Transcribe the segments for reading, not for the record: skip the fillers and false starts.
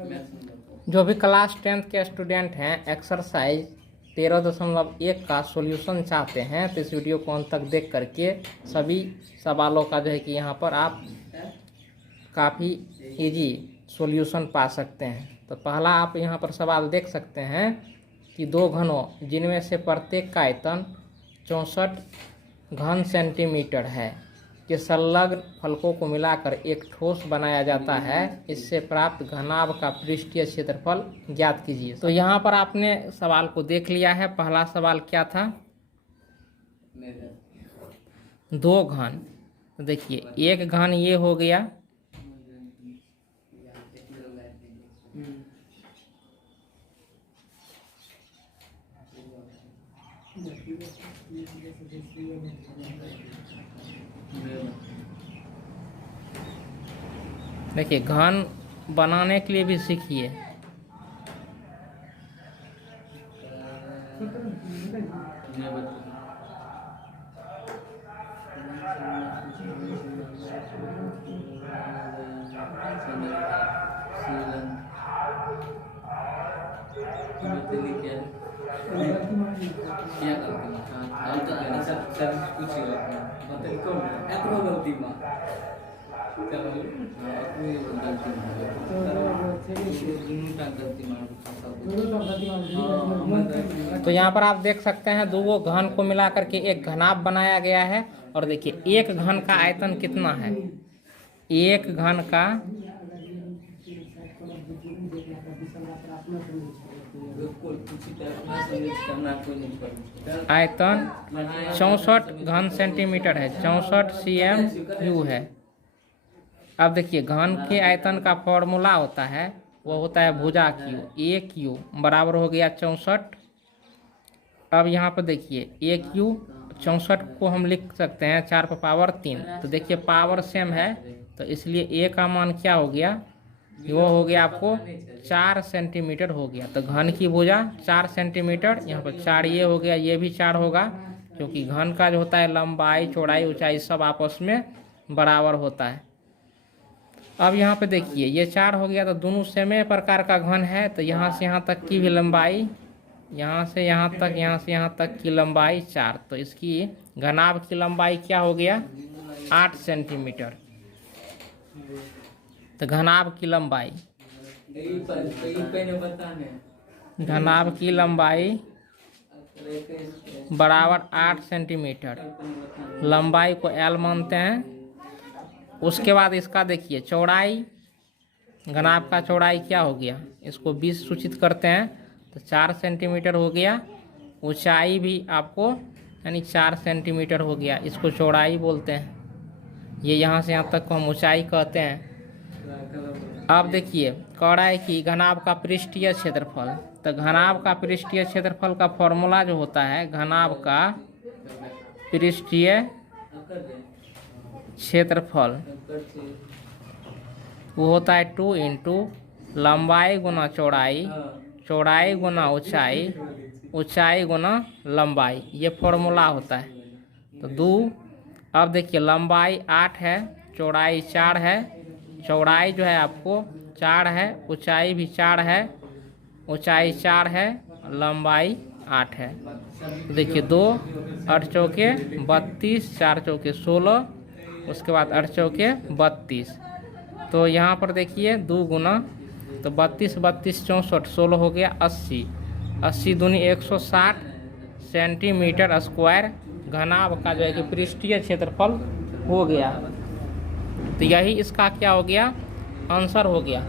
जो भी class 10th के स्टूडेंट हैं एक्सरसाइज 13.1 का सॉल्यूशन चाहते हैं तो इस वीडियो को अंत तक देख करके सभी सवालों का जो है कि यहाँ पर आप काफ़ी इजी सॉल्यूशन पा सकते हैं। तो पहला आप यहाँ पर सवाल देख सकते हैं कि दो घनों जिनमें से प्रत्येक का आयतन 64 घन सेंटीमीटर है के संलग्न फलकों को मिलाकर एक ठोस बनाया जाता है, इससे प्राप्त घनाभ का पृष्ठीय क्षेत्रफल ज्ञात कीजिए। तो यहाँ पर आपने सवाल को देख लिया है। पहला सवाल क्या था? दो घन। तो देखिए एक घन ये हो गया, देखिए घन बनाने के लिए भी सीखिए। तो यहाँ पर आप देख सकते हैं दो घन को मिला करके एक घनाभ बनाया गया है। और देखिए एक घन का आयतन कितना है? एक घन का आयतन 64 घन सेंटीमीटर है, 64 cm³ है। अब देखिए घन के आयतन का फॉर्मूला होता है, वो होता है भुजा क्यू। ए क्यू बराबर हो गया 64। अब यहाँ पर देखिए ए क्यू 64 को हम लिख सकते हैं 4 पर पावर 3। तो देखिए पावर सेम है, तो इसलिए ए का मान क्या हो गया? वो हो गया आपको 4 सेंटीमीटर हो गया। तो घन की भुजा 4 सेंटीमीटर, यहाँ पर 4 ये हो गया, ये भी 4 होगा, क्योंकि घन का जो होता है लंबाई चौड़ाई ऊंचाई सब आपस में बराबर होता है। अब यहाँ पे देखिए ये 4 हो गया, तो दोनों सेम प्रकार का घन है। तो यहाँ से यहाँ तक की भी लंबाई, यहाँ से यहाँ तक, यहाँ से यहाँ तक की लंबाई 4। तो इसकी घनाभ की लंबाई क्या हो गया? 8 सेंटीमीटर। तो घनाभ की लंबाई, घनाभ की लंबाई बराबर 8 सेंटीमीटर। लंबाई को L मानते हैं। उसके बाद इसका देखिए चौड़ाई, घनाभ का चौड़ाई क्या हो गया? इसको 20 सूचित करते हैं, तो 4 सेंटीमीटर हो गया। ऊंचाई भी आपको यानी 4 सेंटीमीटर हो गया, इसको चौड़ाई बोलते हैं। ये यहाँ से यहाँ तक को हम ऊंचाई कहते हैं। अब देखिए कह रहा है कि घनाभ का पृष्ठीय क्षेत्रफल। तो घनाभ का पृष्ठीय क्षेत्रफल का फॉर्मूला जो होता है, घनाभ का पृष्ठीय क्षेत्रफल वो होता है 2 इंटू लंबाई गुना चौड़ाई, चौड़ाई गुना ऊंचाई, ऊंचाई गुना लंबाई। ये फॉर्मूला होता है। तो 2, अब देखिए लंबाई 8 है, चौड़ाई 4 है। चौड़ाई जो है आपको 4 है, ऊंचाई भी 4 है, ऊंचाई 4 है, लंबाई 8 है। तो देखिए 2 8 चौके 32, 4 चौके 16, उसके बाद 8 चौके 32। तो यहाँ पर देखिए 2 गुना, तो 32 32 64, 16 हो गया 80, 80 दूनी 160 सेंटीमीटर स्क्वायर घनाभ का जो है कि पृष्ठीय क्षेत्रफल हो गया। तो यही इसका क्या हो गया? आंसर हो गया।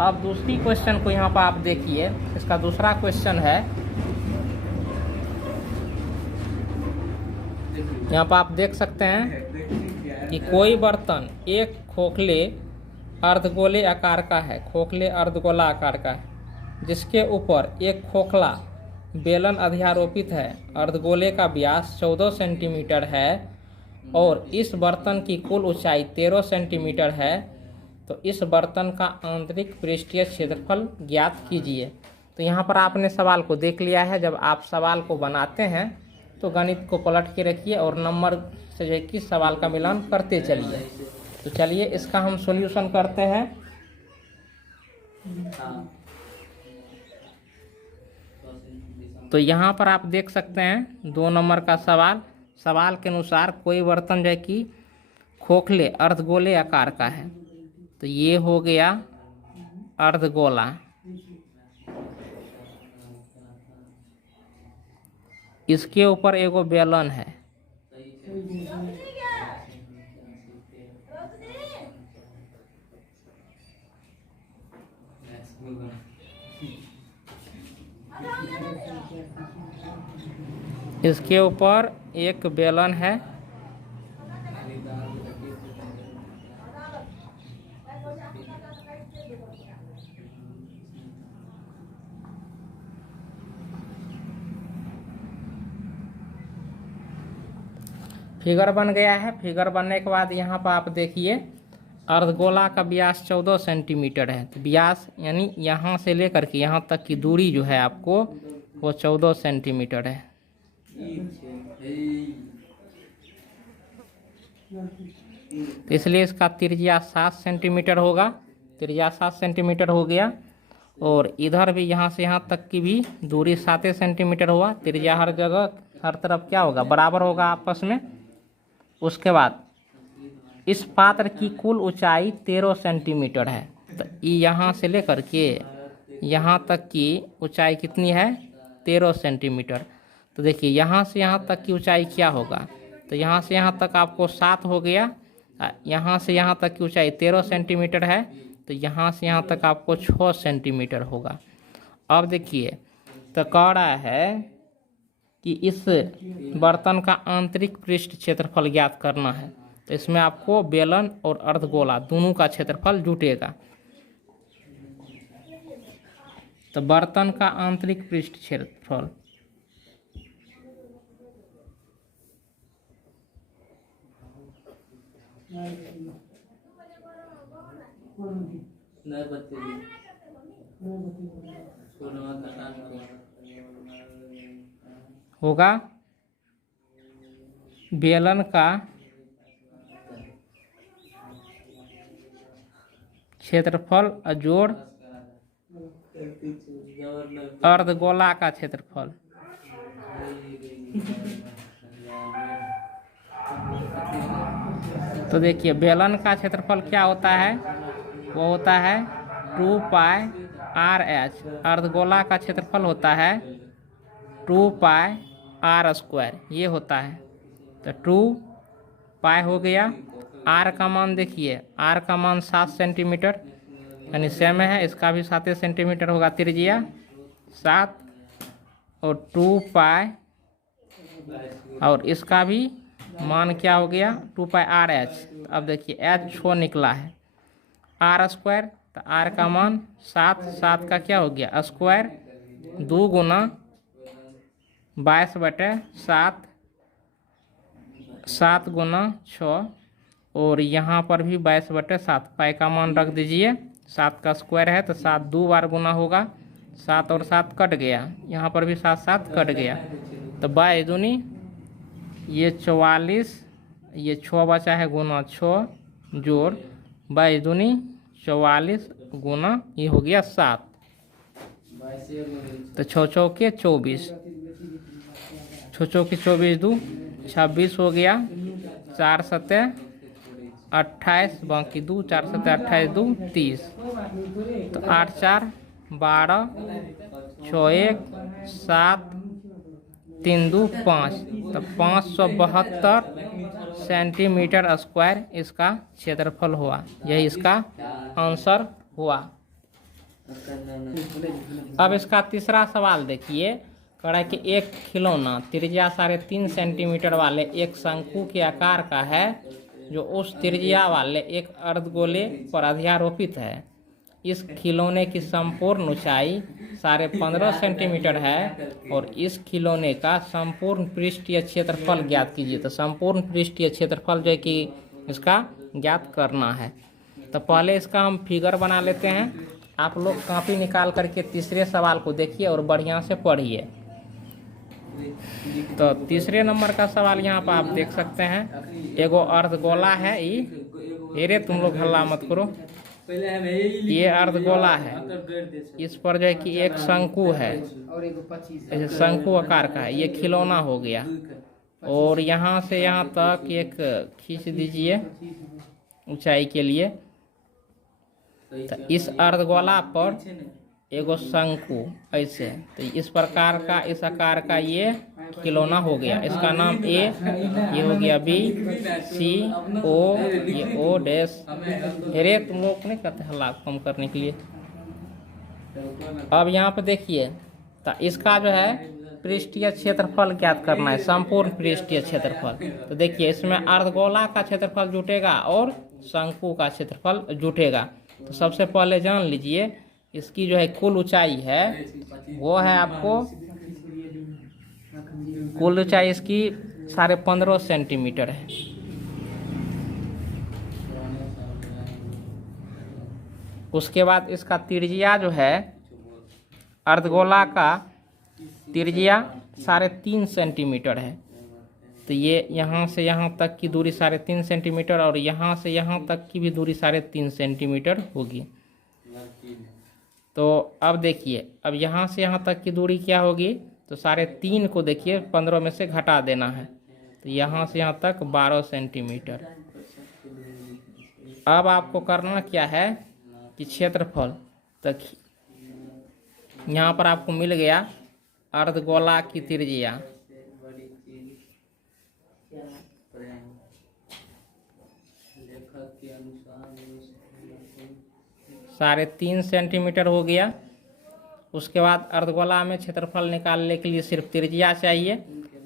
अब दूसरी क्वेश्चन को यहाँ पर आप देखिए। इसका दूसरा क्वेश्चन है, यहाँ पर आप देख सकते हैं कि कोई बर्तन एक खोखले अर्धगोले आकार का है, खोखले अर्धगोला आकार का है, जिसके ऊपर एक खोखला बेलन अध्यारोपित है। अर्धगोले का व्यास 14 सेंटीमीटर है और इस बर्तन की कुल ऊंचाई 13 सेंटीमीटर है। तो इस बर्तन का आंतरिक पृष्ठीय क्षेत्रफल ज्ञात कीजिए। तो यहाँ पर आपने सवाल को देख लिया है। जब आप सवाल को बनाते हैं तो गणित को पलट के रखिए और नंबर से जो है कि सवाल का मिलान करते चलिए। तो चलिए इसका हम सॉल्यूशन करते हैं। तो यहाँ पर आप देख सकते हैं 2 नंबर का सवाल के अनुसार कोई बर्तन जो है कि खोखले अर्धगोले आकार का है, तो ये हो गया अर्धगोला। इसके ऊपर एगो बेलन है, इसके ऊपर एक बेलन है, फिगर बन गया है। फिगर बनने के बाद यहाँ पर आप देखिए अर्धगोला का व्यास 14 सेंटीमीटर है, तो व्यास यानी यहाँ से लेकर के यहाँ तक की दूरी जो है आपको वो 14 सेंटीमीटर है। तो इसलिए इसका त्रिज्या 7 सेंटीमीटर होगा, त्रिज्या 7 सेंटीमीटर हो गया। और इधर भी यहाँ से यहाँ तक की भी दूरी 7 सेंटीमीटर हुआ। त्रिज्या हर जगह हर तरफ क्या होगा, बराबर होगा आपस में। उसके बाद इस पात्र की कुल ऊंचाई 13 सेंटीमीटर है, तो यहाँ से लेकर के यहाँ तक की ऊंचाई कितनी है, 13 सेंटीमीटर। तो देखिए यहाँ से यहाँ तक की ऊंचाई क्या होगा, तो यहाँ से यहाँ तक आपको 7 हो गया, यहाँ से यहाँ तक की ऊंचाई 13 सेंटीमीटर है, तो यहाँ से यहाँ तक आपको 6 सेंटीमीटर होगा। अब देखिए तो कह रहा है कि इस बर्तन का आंतरिक पृष्ठ क्षेत्रफल ज्ञात करना है, तो इसमें आपको बेलन और अर्धगोला दोनों का क्षेत्रफल जुटेगा। तो बर्तन का आंतरिक पृष्ठ क्षेत्रफल होगा बेलन का क्षेत्रफल जोड़ अर्धगोला का क्षेत्रफल। तो देखिए बेलन का क्षेत्रफल क्या होता है, वो होता है 2 पाई RH। अर्धगोला का क्षेत्रफल होता है 2 पाई R स्क्वायर, ये होता है। तो 2 पाई हो गया। R का मान देखिए, R का मान 7 सेंटीमीटर यानी सेम है, इसका भी 7 सेंटीमीटर होगा त्रिज्या 7, और 2 पाई और इसका भी मान क्या हो गया 2 पाई RH। अब देखिए H 6 निकला है, R स्क्वायर, तो R का मान 7, 7 का क्या हो गया स्क्वायर, 2 गुना 22/7, 7 गुना 6, और यहाँ पर भी 22/7। पाई का मान रख दीजिए, 7 का स्क्वायर है तो 7 2 बार गुना होगा, 7 और 7 कट गया, यहाँ पर भी 7 7 कट गया, तो 22 दूनी ये 44, ये 6 बचा है गुना 6 जोड़ 22 दूनी 44 गुना ये हो गया 7, तो 6 चौके 24, 6 चौके 24 2 26 हो गया, 4 7 28 बाकी 2, 4 7 28 2 30, तो 8 4 12, 6 1 7 3 2 5, तो 572 सेंटीमीटर स्क्वायर इसका क्षेत्रफल हुआ। यही इसका आंसर हुआ। अब इसका तीसरा सवाल देखिए, कह रहा है कि एक खिलौना त्रिज्या 3.5 सेंटीमीटर वाले एक शंकु के आकार का है, जो उस त्रिज्या वाले एक अर्धगोले पर अध्यारोपित है। इस खिलौने की संपूर्ण ऊंचाई 15.5 सेंटीमीटर है, और इस खिलौने का संपूर्ण पृष्ठीय क्षेत्रफल ज्ञात कीजिए। तो संपूर्ण पृष्ठीय क्षेत्रफल जो है कि इसका ज्ञात करना है। तो पहले इसका हम फिगर बना लेते हैं। आप लोग कॉपी निकाल करके तीसरे सवाल को देखिए और बढ़िया से पढ़िए। तो तीसरे नंबर का सवाल यहाँ पर आप देख सकते हैं, एगो अर्धगोला है ये रे, तुम लोग हल्ला मत करो। ये अर्धगोला है, इस पर जो है कि एक शंकु है, ऐसे शंकु आकार का है, ये खिलौना हो गया। और यहाँ से यहाँ तक एक खींच दीजिए ऊंचाई के लिए, तो इस अर्धगोला पर एगो शंकु ऐसे, तो इस प्रकार का इस आकार का ये खिलौना हो गया। इसका नाम ए, ये हो गया बी, सी, ओ, ये ओ डैश। अरे तुम लोग नहीं करते हल्ला कम करने के लिए। अब यहाँ पे देखिए, तो इसका जो है पृष्ठीय क्षेत्रफल ज्ञात करना है, संपूर्ण पृष्ठीय क्षेत्रफल। तो देखिए इसमें अर्धगोला का क्षेत्रफल जुटेगा और शंकु का क्षेत्रफल जुटेगा। तो सबसे पहले जान लीजिए इसकी जो है कुल ऊंचाई है वो है आपको, कुल ऊंचाई इसकी 15.5 सेंटीमीटर है। उसके बाद इसका त्रिज्या जो है, अर्धगोला का त्रिज्या 3.5 सेंटीमीटर है। तो ये यहाँ से यहाँ तक की दूरी 3.5 सेंटीमीटर और यहाँ से यहाँ तक की भी दूरी 3.5 सेंटीमीटर होगी। तो अब देखिए, अब यहाँ से यहाँ तक की दूरी क्या होगी, तो 3.5 को देखिए 15 में से घटा देना है, तो यहाँ से यहाँ तक 12 सेंटीमीटर। अब आपको करना क्या है कि क्षेत्रफल तक यहाँ पर आपको मिल गया अर्धगोला की त्रिज्या, साढ़े 3 सेंटीमीटर हो गया। उसके बाद अर्धगोला में क्षेत्रफल निकालने के लिए सिर्फ त्रिज्या चाहिए,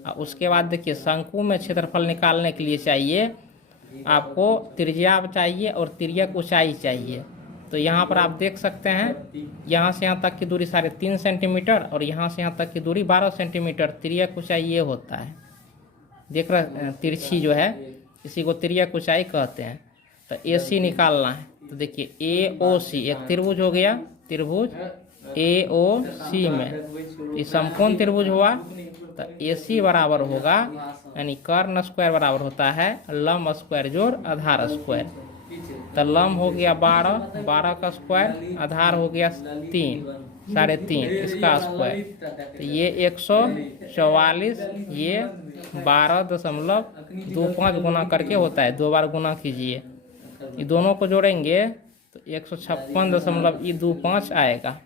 और उसके बाद देखिए शंकु में क्षेत्रफल निकालने के लिए चाहिए आपको त्रिज्या चाहिए और तिर्यक ऊंचाई चाहिए। तो यहाँ पर आप देख सकते हैं, यहाँ से यहाँ तक की दूरी 3.5 सेंटीमीटर और यहाँ से यहाँ तक की दूरी 12 सेंटीमीटर। तिर्यक ऊंचाई ये होता है, देख रहे तिरछी जो है, इसी को तिर्यक ऊंचाई कहते हैं। तो AC निकालना है, तो देखिए AOC एक त्रिभुज हो गया, त्रिभुज AOC में ये समकोण त्रिभुज हुआ। तो AC बराबर होगा, यानी कर्ण स्क्वायर बराबर होता है लंब स्क्वायर जोड़ आधार स्क्वायर। तो लंब हो गया 12, 12 का स्क्वायर, आधार हो गया 3, 3.5 इसका स्क्वायर। तो ये 144, ये 12.25 गुना करके होता है, 2 बार गुना कीजिए। ये दोनों को जोड़ेंगे तो 156.25 आएगा।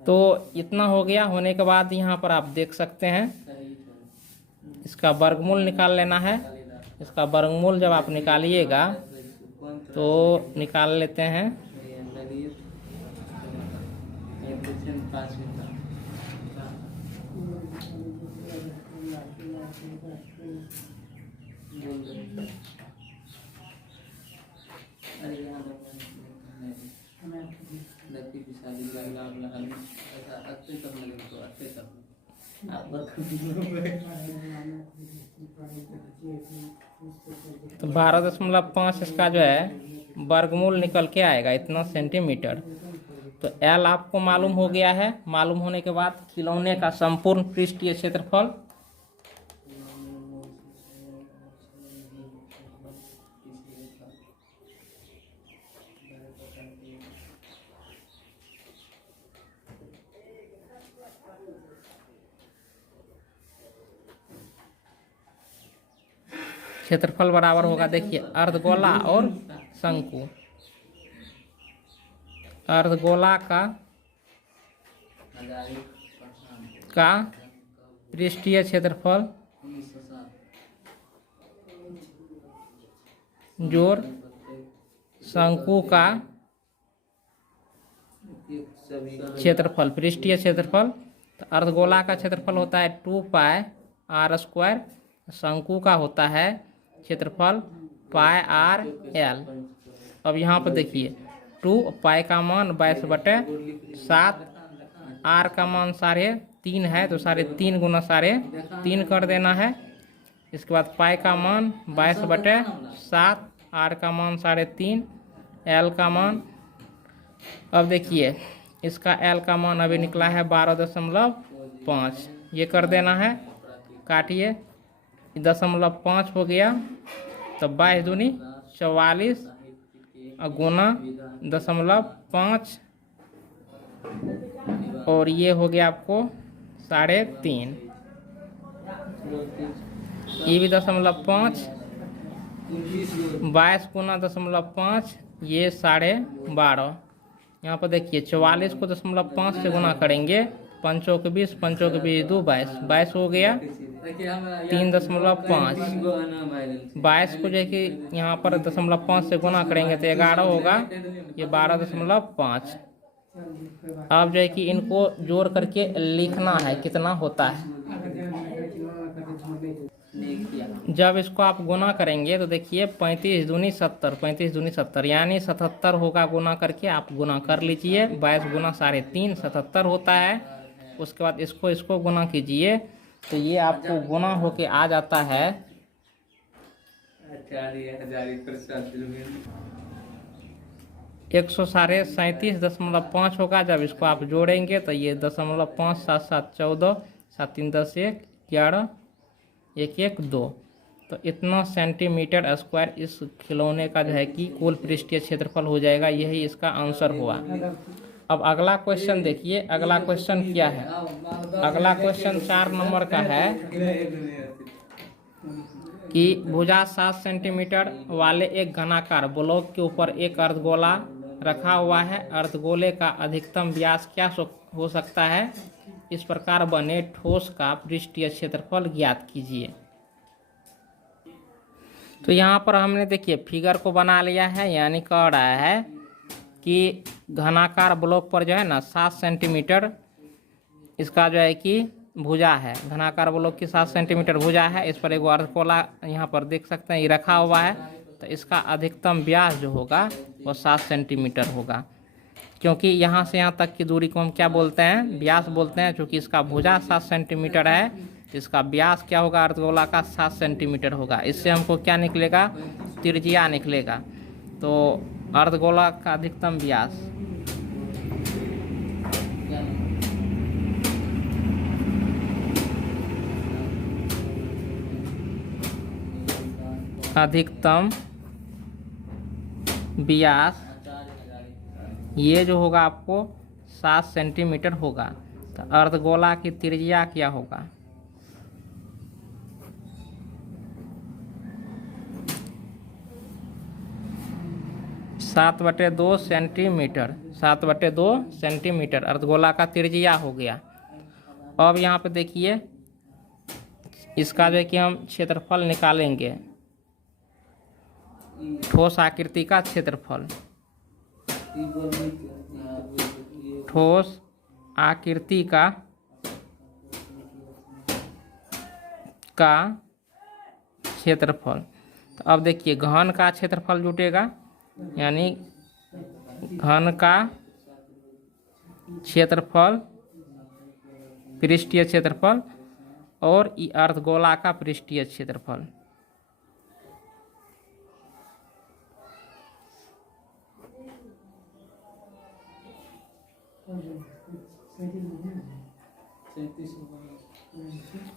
तो इतना हो गया। होने के बाद यहाँ पर आप देख सकते हैं इसका वर्गमूल निकाल लेना है। इसका वर्गमूल जब आप निकालिएगा तो निकाल लेते हैं, तो 12.5 इसका जो है वर्गमूल निकल के आएगा इतना सेंटीमीटर। तो L आपको मालूम हो गया है। मालूम होने के बाद खिलौने का संपूर्ण पृष्ठीय क्षेत्रफल क्षेत्रफल बराबर होगा, देखिए अर्धगोला और शंकु। अर्धगोला का पृष्ठीय क्षेत्रफल जोड़ शंकु का क्षेत्रफल, पृष्ठीय क्षेत्रफल। तो अर्धगोला का क्षेत्रफल होता है 2πr², शंकु का होता है क्षेत्रफल πr/l। अब यहाँ पर देखिए 2π का मान 22/7, r का मान 3.5 है तो 3.5 गुना 3.5 कर देना है। इसके बाद π का मान 22/7, r का मान 3.5, l का मान, अब देखिए इसका l का मान अभी निकला है 12.5, ये कर देना है, काटिए 0.5 हो गया। तो 22 दूनी 44 गुना 0.5 और ये हो गया आपको 3.5, ये भी 0.5, 22 गुना 0.5 ये 12.5। यहाँ पर देखिए 44 को 0.5 से गुना करेंगे, 5 के 20, 5 के 20 2 22, 22 हो गया 3.5। 22 को जो है कि यहाँ पर 0.5 से गुना करेंगे तो 11 होगा, ये 12.5। अब जो है कि इनको जोड़ करके लिखना है कितना होता है। जब इसको आप गुना करेंगे तो देखिए 35 दूनी 70, 35 दूनी 70 यानी 77 होगा, गुना करके आप गुना कर लीजिए। 22 गुना 3.5 77 होता है। उसके बाद इसको गुना कीजिए तो ये आपको गुना होके आ जाता है 137.5 होगा। जब इसको आप जोड़ेंगे तो ये 0.5 7 7 14 7 3 10 1 11 1 1 2, तो इतना सेंटीमीटर स्क्वायर इस खिलौने का जो है कि कुल पृष्ठीय क्षेत्रफल हो जाएगा। यही इसका आंसर हुआ। अब अगला क्वेश्चन देखिए, अगला क्वेश्चन क्या है। अगला क्वेश्चन 4 नंबर का है कि भुजा 7 सेंटीमीटर वाले एक घनाकार ब्लॉक के ऊपर एक अर्धगोला रखा हुआ है। अर्धगोले का अधिकतम व्यास क्या हो सकता है। इस प्रकार बने ठोस का पृष्ठीय क्षेत्रफल ज्ञात कीजिए। तो यहाँ पर हमने देखिए फिगर को बना लिया है, यानी कह रहा है कि घनाकार ब्लॉक पर जो है ना 7 सेंटीमीटर इसका जो है कि भुजा है। घनाकार ब्लॉक की 7 सेंटीमीटर भुजा है। इस पर एक अर्धगोला यहाँ पर देख सकते हैं ये रखा हुआ है, तो इसका अधिकतम व्यास जो होगा वो 7 सेंटीमीटर होगा। क्योंकि यहाँ से यहाँ तक की दूरी को हम क्या बोलते हैं, व्यास बोलते हैं। चूँकि इसका भुजा 7 सेंटीमीटर है तो इसका व्यास क्या होगा, अर्धगोला का 7 सेंटीमीटर होगा। इससे हमको क्या निकलेगा, त्रिज्या निकलेगा। तो अर्धगोला का अधिकतम व्यास व्यास ये जो होगा आपको 7 सेंटीमीटर होगा। तो अर्धगोला की त्रिज्या क्या होगा, 7/2 सेंटीमीटर। 7/2 सेंटीमीटर अर्धगोला का त्रिज्या हो गया। अब यहाँ पे देखिए इसका जो है कि हम क्षेत्रफल निकालेंगे, ठोस आकृति का क्षेत्रफल। ठोस आकृति का क्षेत्रफल। तो अब देखिए घन का क्षेत्रफल जुटेगा, यानी घन का क्षेत्रफल पृष्ठीय क्षेत्रफल और अर्धगोला का पृष्ठीय क्षेत्रफल।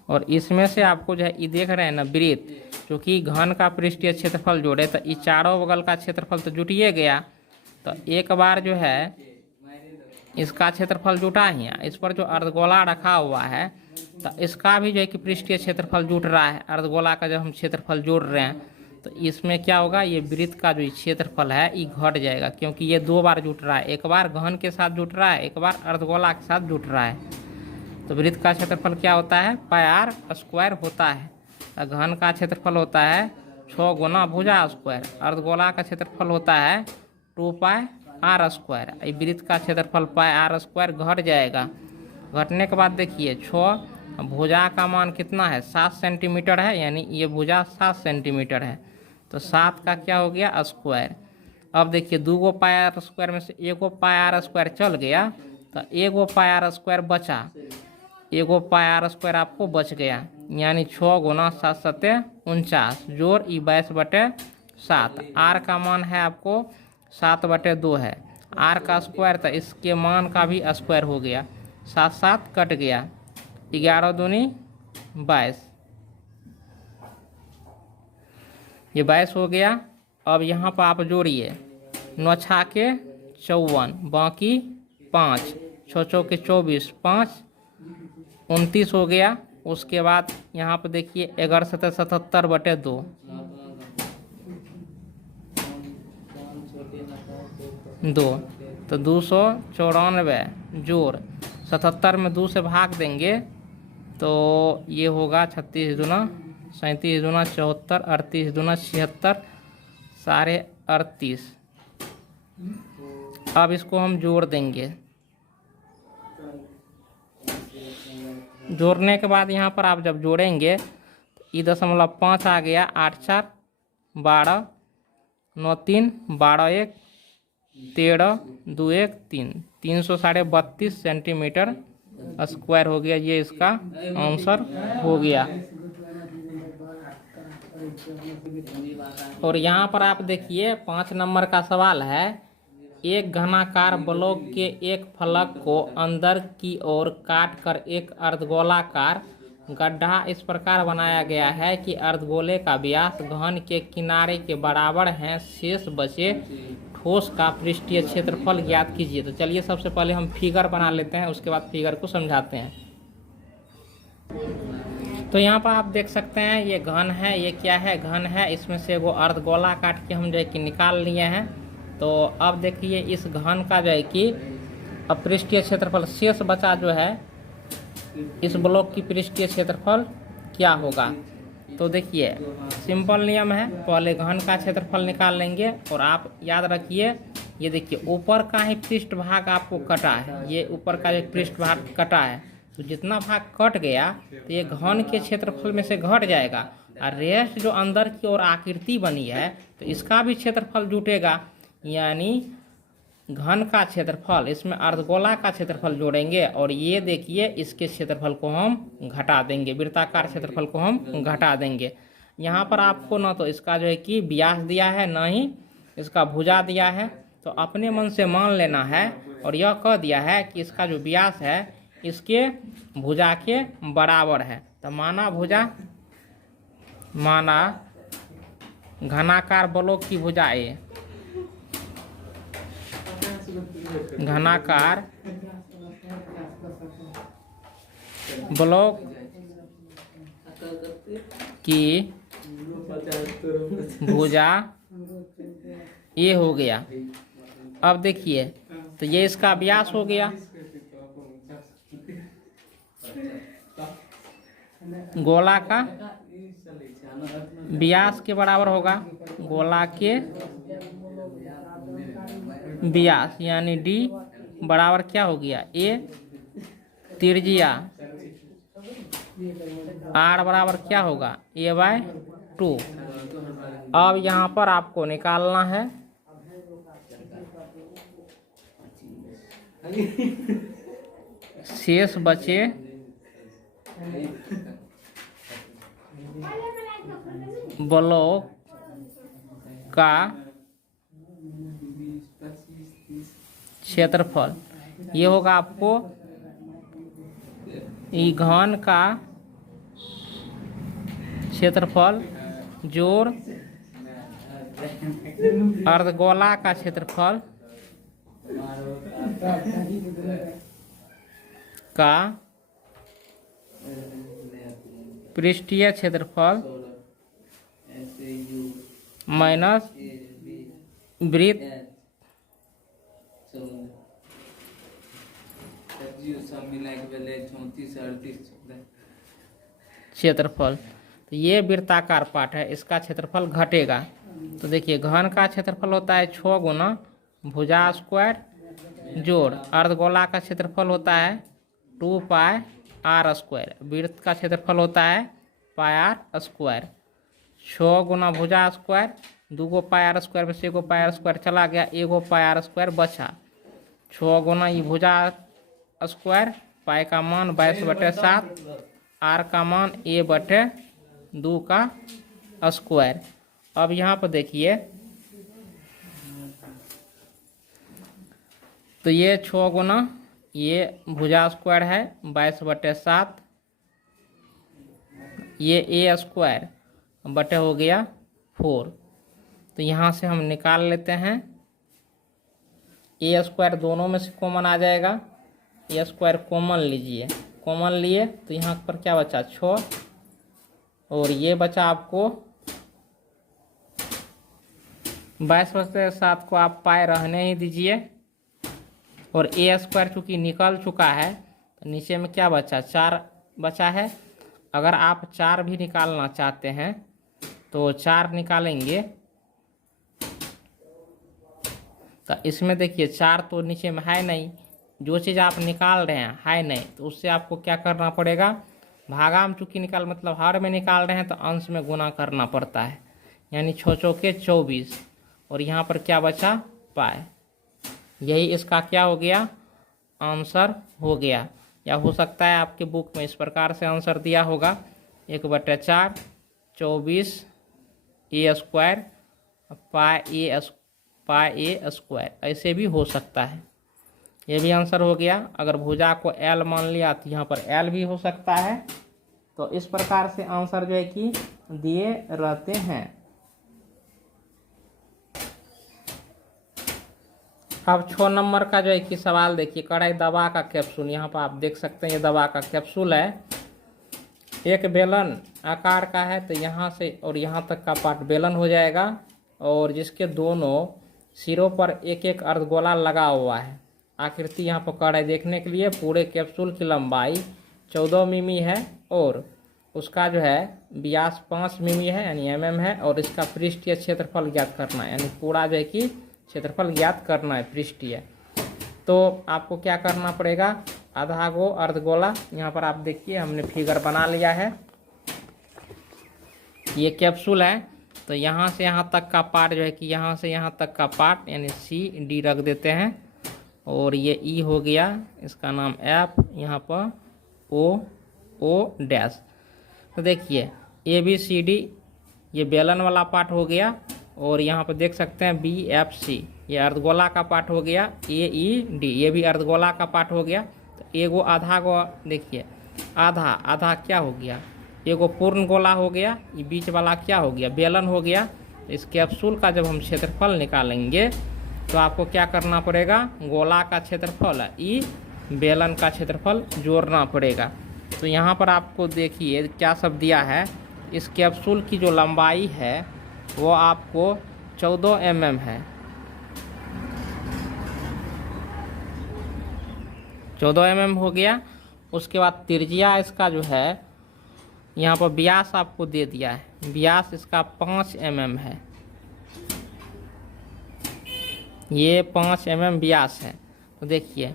और इसमें से आपको जो है ये देख रहे हैं ना वृत्त, क्योंकि घन का पृष्ठीय क्षेत्रफल जोड़े तो ये चारों बगल का क्षेत्रफल तो जुटिए गया। तो एक बार जो है इसका क्षेत्रफल जुटा ही, इस पर जो अर्धगोला रखा हुआ है तो इसका भी जो है कि पृष्ठीय क्षेत्रफल जुट रहा है। अर्धगोला का जब हम क्षेत्रफल जोड़ रहे हैं तो इसमें क्या होगा, ये वृत्त का जो क्षेत्रफल है ये घट जाएगा, क्योंकि ये 2 बार जुट रहा है। एक बार घन के साथ जुट रहा है, एक बार अर्धगोला के साथ जुट रहा है। तो वृत्त का क्षेत्रफल क्या होता है, पाई स्क्वायर होता है। घन का क्षेत्रफल होता है 6 गुना भुजा स्क्वायर। अर्धगोला का क्षेत्रफल होता है 2 पाई आर स्क्वायर। वृत्त का क्षेत्रफल पाई आर स्क्वायर घट जाएगा। घटने के बाद देखिए 6, भुजा का मान कितना है, 7 सेंटीमीटर है, यानी ये भुजा 7 सेंटीमीटर है। तो 7 का क्या हो गया, स्क्वायर। अब देखिए 2 पाई आर स्क्वायर में से 1 पाई आर स्क्वायर चल गया, तो 1 पाई आर स्क्वायर बचा। 1 पाई आर स्क्वायर आपको बच गया, यानी 6 गुना 7 7 49 जोड़ 22/7। आर का मान है आपको 7/2 है। आर का स्क्वायर था, इसके मान का भी स्क्वायर हो गया। 7 7 कट गया, 11 दूनी 22, ये 22 हो गया। अब यहाँ पर आप जोड़िए, 9 छाके 54, बाकी 5, 6 चौके 24, 5 29 हो गया। उसके बाद यहाँ पर देखिए 11×7=77/2, 2 तो 294 जोड़ 77 में 2 से भाग देंगे तो ये होगा 36 दूना 37 दूना 74, 38 दूना 76, 38.5। अब इसको हम जोड़ देंगे। जोड़ने के बाद यहाँ पर आप जब जोड़ेंगे तो 0.5 आ गया, 8 4 12, 9 3 12 1 13 2 1 3, 332 सेंटीमीटर स्क्वायर हो गया। ये इसका आंसर हो गया। और यहाँ पर आप देखिए 5 नंबर का सवाल है, एक घनाकार ब्लॉक के एक फलक को अंदर की ओर काट कर एक अर्धगोलाकार गड्ढा इस प्रकार बनाया गया है कि अर्धगोले का व्यास घन के किनारे के बराबर है। शेष बचे ठोस का पृष्ठीय क्षेत्रफल ज्ञात कीजिए। तो चलिए सबसे पहले हम फिगर बना लेते हैं, उसके बाद फिगर को समझाते हैं। तो यहाँ पर आप देख सकते हैं ये घन है, ये क्या है, घन है। इसमें से वो अर्धगोला काट के हम जो है कि निकाल लिए हैं। तो अब देखिए इस घन का जो है कि पृष्ठीय क्षेत्रफल शेष बचा जो है, इस ब्लॉक की पृष्ठीय क्षेत्रफल क्या होगा। तो देखिए सिंपल नियम है, पहले घन का क्षेत्रफल निकाल लेंगे। और आप याद रखिए, ये देखिए ऊपर का ही पृष्ठभाग आपको कटा है, ये ऊपर का जो पृष्ठभाग कटा है, तो जितना भाग कट गया तो ये घन के क्षेत्रफल में से घट जाएगा। और रेस्ट जो अंदर की ओर आकृति बनी है तो इसका भी क्षेत्रफल जुटेगा। यानी घन का क्षेत्रफल, इसमें अर्धगोला का क्षेत्रफल जोड़ेंगे और ये देखिए इसके क्षेत्रफल को हम घटा देंगे, वृत्ताकार क्षेत्रफल को हम घटा देंगे। यहाँ पर आपको ना तो इसका जो है कि व्यास दिया है, ना ही इसका भुजा दिया है। तो अपने मन से मान लेना है। और यह कह दिया है कि इसका जो व्यास है इसके भुजा के बराबर है। तो माना भुजा, माना घनाकार ब्लॉक की भुजा ए, घनाकार ब्लॉक की भुजा ये हो गया। अब देखिए तो ये इसका व्यास हो गया, गोला का व्यास के बराबर होगा, गोला के व्यास यानी d बराबर क्या हो गया, a त्रिज्या r बराबर क्या होगा, a/2। अब यहाँ पर आपको निकालना है शेष बचे ब्लॉक का क्षेत्रफल। ये होगा आपको ई घन का क्षेत्रफल जोड़ अर्धगोला का क्षेत्रफल का पृष्ठीय क्षेत्रफल माइनस वृत्त क्षेत्रफल। तो ये वृत्ताकार पार्ट है, इसका क्षेत्रफल घटेगा। तो देखिए घन का क्षेत्रफल होता है 6 गुना भुजा स्क्वायर जोड़ अर्धगोला का क्षेत्रफल होता है 2πr², वृत्त का क्षेत्रफल होता है πr²। 6 गुना भुजा स्क्वायर, 2 गो πr² में से 1 गो πr² चला गया, 1 गो πr² बचा। 6 गुना ये भुजा स्क्वायर, पाई का मान 22/7, आर का मान a/2 का स्क्वायर। अब यहाँ पर देखिए तो ये 6 गुना ये भुजा स्क्वायर है 22/7, ये a² बटे हो गया 4। तो यहाँ से हम निकाल लेते हैं। ए स्क्वायर दोनों में से कॉमन आ जाएगा, ए स्क्वायर कॉमन लीजिए, कॉमन लिए तो यहाँ पर क्या बचा 6, और ये बचा आपको 22/7 को आप पाए रहने ही दीजिए। और ए स्क्वायर चूँकि निकल चुका है तो नीचे में क्या बचा 4 बचा है। अगर आप 4 भी निकालना चाहते हैं तो 4 निकालेंगे तो इसमें देखिए 4 तो नीचे में है नहीं, जो चीज़ आप निकाल रहे हैं है नहीं, तो उससे आपको क्या करना पड़ेगा, भागा में चूँकि निकाल मतलब हर में निकाल रहे हैं तो अंश में गुना करना पड़ता है, यानी 6 चौके 24, और यहाँ पर क्या बचा पाए। यही इसका क्या हो गया आंसर हो गया। या हो सकता है आपके बुक में इस प्रकार से आंसर दिया होगा 1/4 24 ए स्क्वायर पाई ए स्क्वायर, ऐसे भी हो सकता है। ये भी आंसर हो गया। अगर भुजा को एल मान लिया तो यहाँ पर एल भी हो सकता है। तो इस प्रकार से आंसर जो है कि दिए रहते हैं। अब 6 नंबर का जो है कि सवाल देखिए, कड़ाई दवा का कैप्सूल, यहाँ पर आप देख सकते हैं ये दवा का कैप्सूल है। एक बेलन आकार का है तो यहाँ से और यहाँ तक का पार्ट बेलन हो जाएगा, और जिसके दोनों सिरों पर एक एक अर्धगोला लगा हुआ है। आकृति यहाँ पर कड़ाई देखने के लिए पूरे कैप्सूल की लंबाई 14 मिमी है और उसका जो है व्यास 5 मिमी है यानी mm है, और इसका पृष्ठीय क्षेत्रफल ज्ञात करना है, यानी पूरा जो है कि क्षेत्रफल ज्ञात करना है पृष्ठीय। तो आपको क्या करना पड़ेगा, आधा गो अर्धगोला, यहाँ पर आप देखिए हमने फिगर बना लिया है। ये कैप्सूल है तो यहाँ से यहाँ तक का पार्ट जो है कि यहाँ से यहाँ तक का पार्ट यानी CD रख देते हैं, और ये E हो गया, इसका नाम F, यहाँ पर O डैश। तो देखिए ABCD ये बेलन वाला पार्ट हो गया, और यहाँ पर देख सकते हैं BFC ये अर्धगोला का पार्ट हो गया, AED ये भी अर्धगोला का पार्ट हो गया। तो एगो आधा गो देखिए आधा आधा क्या हो गया, एगो पूर्ण गोला हो गया, ये बीच वाला क्या हो गया बेलन हो गया। तो इस कैप्सूल का जब हम क्षेत्रफल निकालेंगे तो आपको क्या करना पड़ेगा, गोला का क्षेत्रफल ई बेलन का क्षेत्रफल जोड़ना पड़ेगा। तो यहाँ पर आपको देखिए क्या सब दिया है। इस कैप्सूल की जो लंबाई है वो आपको 14 mm है, 14 mm हो गया। उसके बाद त्रिज्या इसका जो है यहाँ पर व्यास आपको दे दिया है, व्यास इसका 5 mm है, ये 5 mm व्यास है। तो देखिए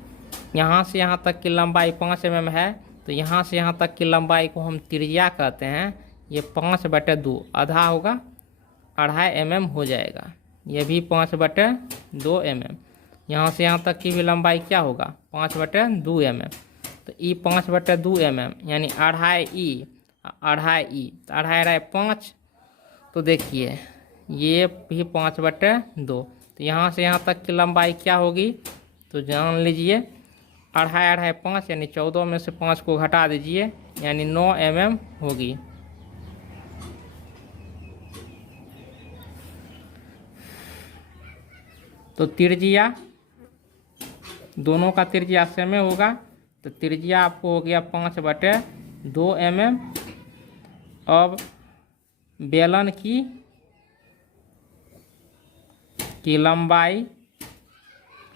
यहाँ से यहाँ तक की लंबाई 5 mm है, तो यहाँ से यहाँ तक की लंबाई को हम त्रिज्या कहते हैं। ये 5/2 आधा होगा 2.5 mm हो जाएगा, ये भी 5/2 mm। यहाँ से यहाँ तक की भी लंबाई क्या होगा 5/2 mm। तो ई 5/2 mm यानी 2.5 ई 2.5 तो 2.5 तो देखिए ये भी 5/2। तो यहाँ से यहाँ तक की लंबाई क्या होगी, तो जान लीजिए 2.5 5 यानी 14 में से 5 को घटा दीजिए यानी 9 mm होगी। तो त्रिज्या दोनों का त्रिज्या सेम होगा, तो त्रिज्या आपको हो गया 5/2 mm। अब बेलन की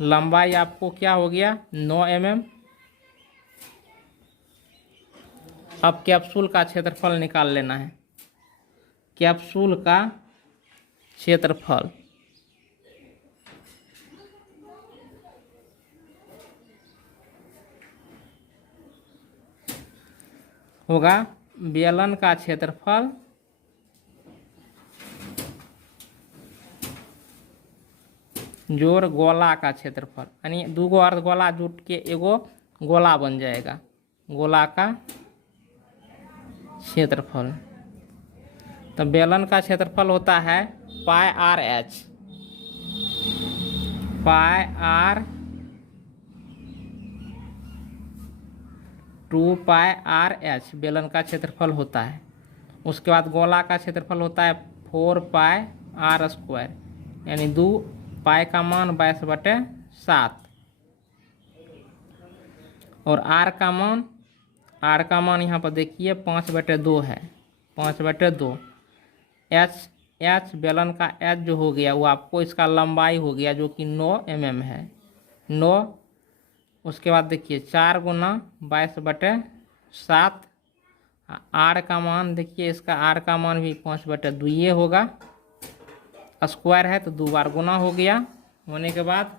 लंबाई आपको क्या हो गया 9 mm। अब कैप्सूल का क्षेत्रफल निकाल लेना है। कैप्सूल का क्षेत्रफल होगा बेलन का क्षेत्रफल जोड़ गोला का क्षेत्रफल, यानी 2 गो अर्धगोला जुट के एगो गोला बन जाएगा, गोला का क्षेत्रफल। तो बेलन का क्षेत्रफल होता है πRh, πR 2πRh बेलन का क्षेत्रफल होता है। उसके बाद गोला का क्षेत्रफल होता है 4πR आर स्क्वायर, यानी 2 पाई का मान 22/7 और आर का मान यहाँ पर देखिए 5/2 है, 5/2। एच बेलन का एच जो हो गया वो आपको इसका लंबाई हो गया जो कि 9 mm है, 9। उसके बाद देखिए 4 गुना 22/7। आर का मान देखिए, इसका आर का मान भी 5/2 ये होगा, स्क्वायर है तो 2 बार गुना हो गया। होने के बाद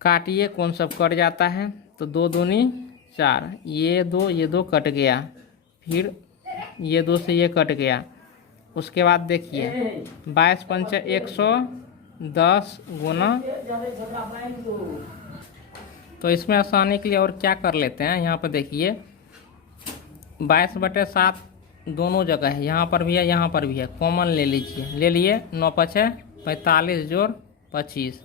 काटिए, कौन सब कट जाता है तो 2 दूनी 4, ये 2 कट गया, फिर ये 2 से ये कट गया। उसके बाद देखिए 22 पंचे 110 गुना, तो इसमें आसानी के लिए और क्या कर लेते हैं, यहाँ पर देखिए 22/7 दोनों जगह है, यहाँ पर भी है यहाँ पर भी है, कॉमन ले लीजिए, ले लिए 9 पचे 45 जोड़ 25,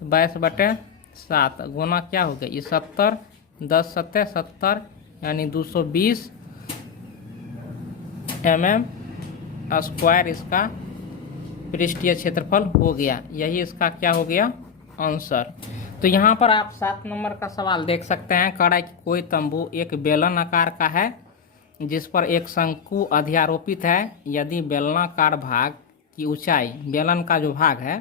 तो 22/7 गुना क्या हो गया, ये 70, 10 सत्ते 70, यानी 220 mm स्क्वायर इसका पृष्ठीय क्षेत्रफल हो गया। यही इसका क्या हो गया, आंसर। तो यहाँ पर आप 7 नंबर का सवाल देख सकते हैं। कह रहा है कि कोई तंबू एक बेलन आकार का है जिस पर एक शंकु अध्यारोपित है। यदि बेलनाकार भाग की ऊंचाई, बेलन का जो भाग है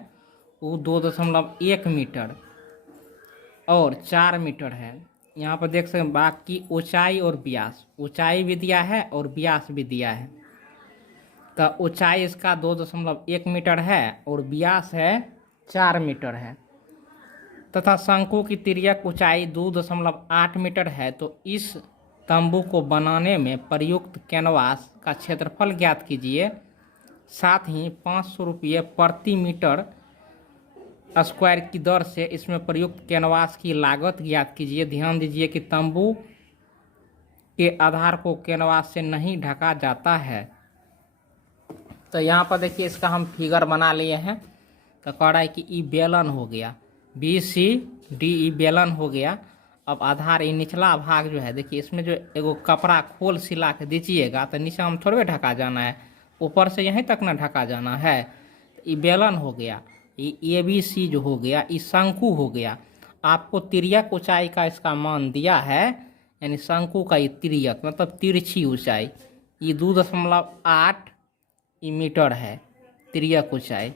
वो 2.1 मीटर और 4 मीटर है। यहाँ पर देख सकते हैं भाग की ऊंचाई और व्यास, ऊंचाई भी दिया है और व्यास भी दिया है। तो ऊंचाई इसका 2.1 मीटर है और व्यास है 4 मीटर है, तथा शंकु की तिर्यक ऊंचाई 2.8 मीटर है। तो इस तंबू को बनाने में प्रयुक्त कैनवास का क्षेत्रफल ज्ञात कीजिए, साथ ही 500 रुपये प्रति मीटर स्क्वायर की दर से इसमें प्रयुक्त कैनवास की लागत ज्ञात कीजिए। ध्यान दीजिए कि तंबू के आधार को कैनवास से नहीं ढका जाता है। तो यहाँ पर देखिए इसका हम फिगर बना लिए हैं। तो कह रहा है कि ई बेलन हो गया, BCD ई बेलन हो गया। अब आधार ये निचला भाग जो है देखिए, इसमें जो एगो कपड़ा खोल सिला के दीजिएगा तो नीचे हम थोड़े ढका जाना है, ऊपर से यहीं तक ना ढका जाना है। तो ये बेलन हो गया, ये ABC जो हो गया, ये शंकु हो गया। आपको तिर्यक ऊंचाई का इसका मान दिया है, यानी शंकु का ये तिर्यक मतलब तिरछी ऊंचाई ये 2.8 मीटर है, तिर्यक ऊंचाई।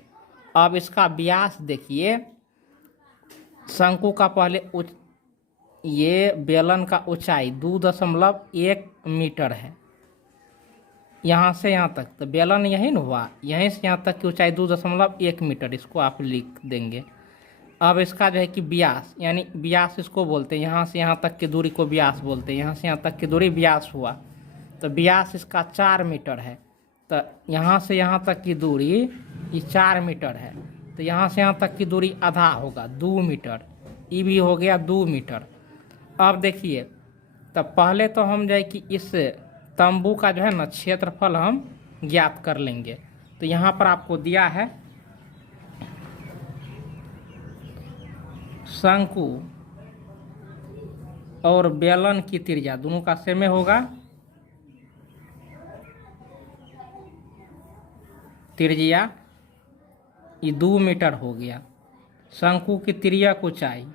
अब इसका व्यास देखिए, शंकु का पहले ये बेलन का ऊंचाई 2.1 मीटर है, यहाँ से यहाँ तक। तो बेलन यही न हुआ, यहीं से यहाँ तक की ऊंचाई 2.1 मीटर, इसको आप लिख देंगे। अब इसका जो है कि व्यास, यानी व्यास इसको बोलते हैं, यहाँ से यहाँ तक की दूरी को व्यास बोलते हैं, यहाँ से यहाँ तक की दूरी व्यास हुआ। तो व्यास इसका 4 मीटर है। तो यहाँ से यहाँ तक की दूरी ये 4 मीटर है, तो यहाँ से यहाँ तक की दूरी आधा होगा 2 मीटर, ये भी हो गया 2 मीटर। अब देखिए, तब पहले तो हम जो है कि इस तंबू का जो है ना क्षेत्रफल हम ज्ञात कर लेंगे। तो यहाँ पर आपको दिया है शंकु और बेलन की त्रिज्या दोनों का सेम होगा, त्रिज्या ये 2 मीटर हो गया। शंकु की तिर्यक ऊंचाई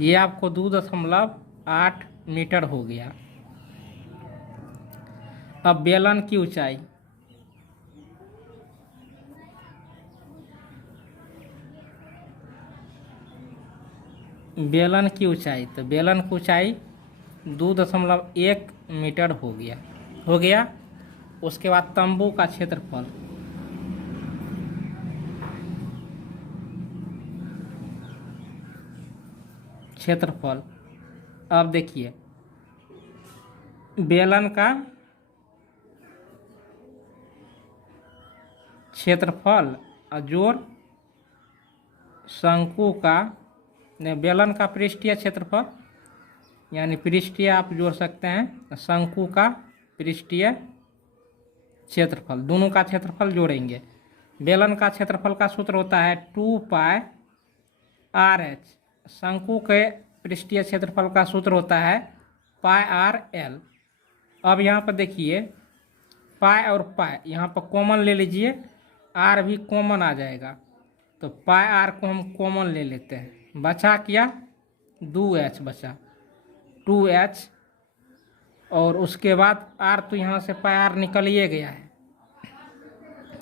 ये आपको 2.8 मीटर हो गया। अब बेलन की ऊंचाई, बेलन की ऊंचाई, तो बेलन की ऊंचाई 2.1 मीटर हो गया। उसके बाद तंबू का क्षेत्रफल, अब देखिए बेलन का क्षेत्रफल जोड़ शंकु का, बेलन का पृष्ठीय क्षेत्रफल, यानी पृष्ठीय आप जोड़ सकते हैं, शंकु का पृष्ठीय क्षेत्रफल, दोनों का क्षेत्रफल जोड़ेंगे। बेलन का क्षेत्रफल का सूत्र होता है 2 पाई RH, शंकु के पृष्ठीय क्षेत्रफल का सूत्र होता है पाई आर एल। अब यहाँ पर देखिए पाई और पाई यहाँ पर कॉमन ले लीजिए, आर भी कॉमन आ जाएगा, तो पाई आर को हम कॉमन ले लेते हैं। बचा क्या, 2h बचा, 2h, और उसके बाद आर तो यहाँ से पाई आर निकल ही गया है,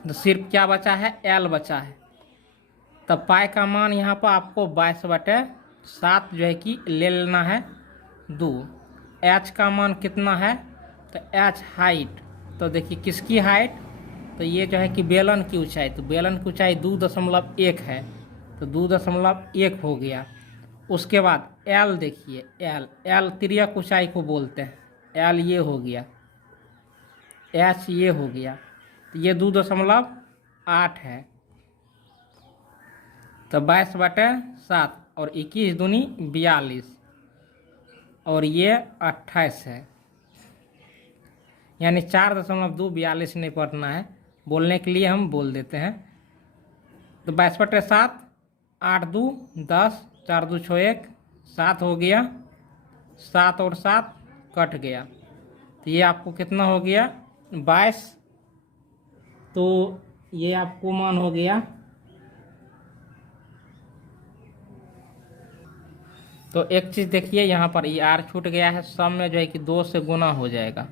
तो सिर्फ क्या बचा है, एल बचा है। तब पाई का मान यहाँ पर आपको 22/7 जो है कि ले लेना है 2। एच का मान कितना है, तो एच हाइट, तो देखिए किसकी हाइट, तो ये जो है कि बेलन की ऊंचाई, तो बेलन की ऊंचाई 2.1 है, तो 2.1 हो गया। उसके बाद एल देखिए, एल तिर्यक ऊंचाई को बोलते हैं, एल ये हो गया, एच ये हो गया, तो ये 2.8 है, तो 22/7 और 21 दूनी 42 और ये 28 है, यानी 4.242 नहीं पढ़ना है, बोलने के लिए हम बोल देते हैं। तो 22/7, 8 2 10, 4 2 6 1, 7 हो गया, 7 और 7 कट गया, तो ये आपको कितना हो गया, 22। तो ये आपको मान हो गया, तो एक चीज़ देखिए यहाँ पर ये आर छूट गया है, सब में जो है कि 2 से गुना हो जाएगा,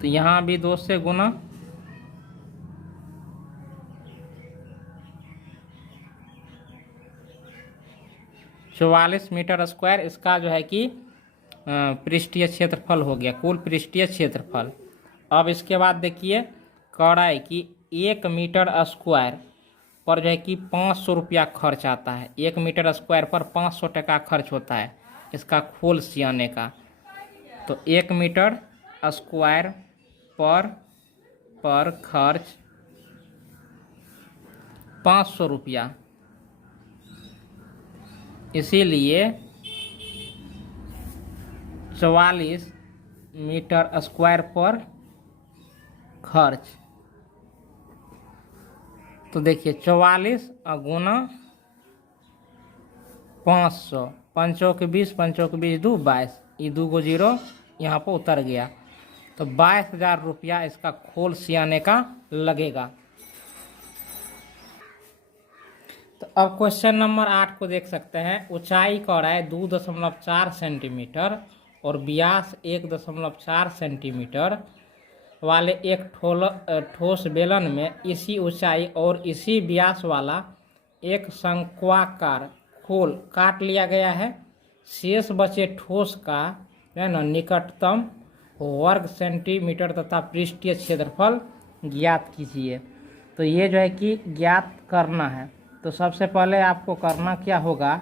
तो यहाँ भी 2 से गुना, ₹44 इसका जो है कि पृष्ठीय क्षेत्रफल हो गया, कुल पृष्ठीय क्षेत्रफल। अब इसके बाद देखिए कौड़ाई की 1 मीटर स्क्वायर पर जो है कि 500 रुपया खर्च आता है, 1 मीटर स्क्वायर पर 500 टका खर्च होता है इसका खोल सियाने का। तो 1 मीटर स्क्वायर पर खर्च 500 रुपया, इसीलिए 44 मीटर स्क्वायर पर खर्च। तो देखिए 44 गुना 500, 5 के 20, 5 के 20 2 22, ये 2 को 0 यहाँ पर उतर गया, तो 22,000 रुपया इसका खोल सियाने का लगेगा। तो अब क्वेश्चन नंबर 8 को देख सकते हैं। ऊंचाई चौड़ाई 2.4 सेंटीमीटर और व्यास 1.4 सेंटीमीटर वाले एक ठोस बेलन में इसी ऊंचाई और इसी व्यास वाला एक शंक्वाकार खोल काट लिया गया है। शेष बचे ठोस का है ना निकटतम वर्ग सेंटीमीटर तथा पृष्ठीय क्षेत्रफल ज्ञात कीजिए। तो ये जो है कि ज्ञात करना है, तो सबसे पहले आपको करना क्या होगा,